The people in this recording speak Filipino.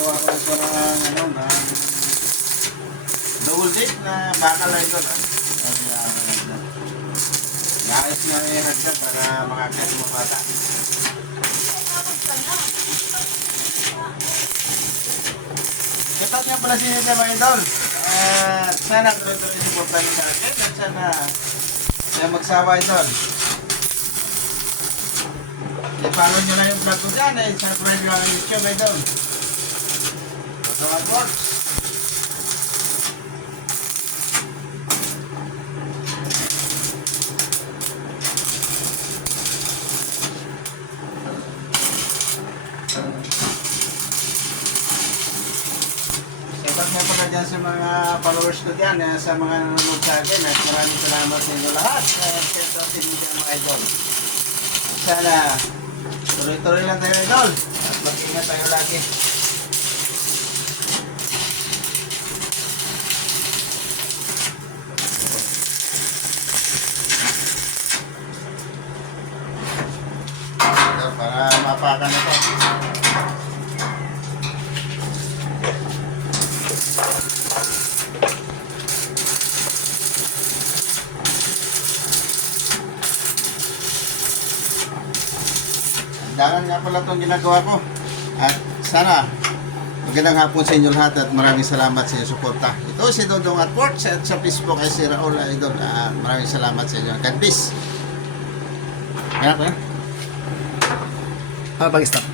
Nagawa ko ito ng ano, ng double dip na bakal na ito. Nais nga yung hagda para makakit mo bata. Kitat nga pala sinita mga idol. At sana tuloy-tuloy siputan sa akin. At sana magsawa idol. I-follow nyo lang yung vlog ko dyan. Subscribe nyo lang yung YouTube idol. Masawag works. Shoutout nga pala dyan sa mga followers ko dyan, sa mga nanonood sa akin, at maraming salamat sa inyo lahat. Shoutout sa inyo dyan mga idol. Sana tuloy-tuloy lang tayo idol, at mag-ingat tayo lagi. Ito, para mapakan na to. Daran nga pala itong ginagawa ko. At sana magandang hapon sa inyo lahat at maraming salamat sa inyong suporta. Ito si Dodong at Ports at sa Facebook ay si Raul Idol. Maraming salamat sa inyo. God bless. Kaya ko yan? Pag-stop.